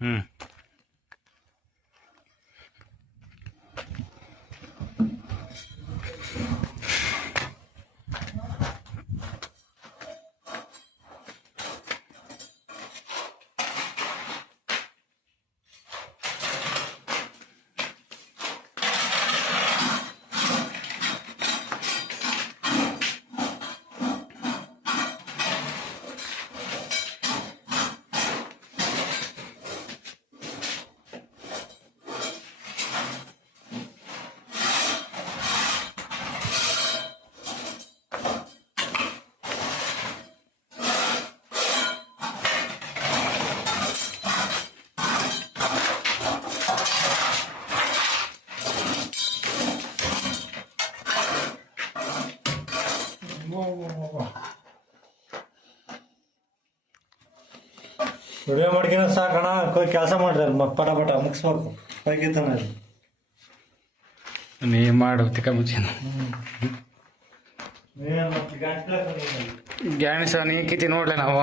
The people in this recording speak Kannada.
ಹ್ಞೂ ವಿಡಿಯೋ ಮಾಡ್ಕಿನ ಸಾಕಣ ಕೆಲಸ ಮಾಡ್ರಿ ಅಲ್ಲಿ ಪಟ ಪಟ ಮುಗಿಸ್ಬೇಕು ಹೋಗಿತ್ತಾನ ನೀ ಮಾಡು ತಿಕ್ಕ ಮುಚ್ಚಿ ಗ್ಯಾಣಿಸ ನೀ ಕಿತಿ ನೋಡ್ಲೆ ನಾವು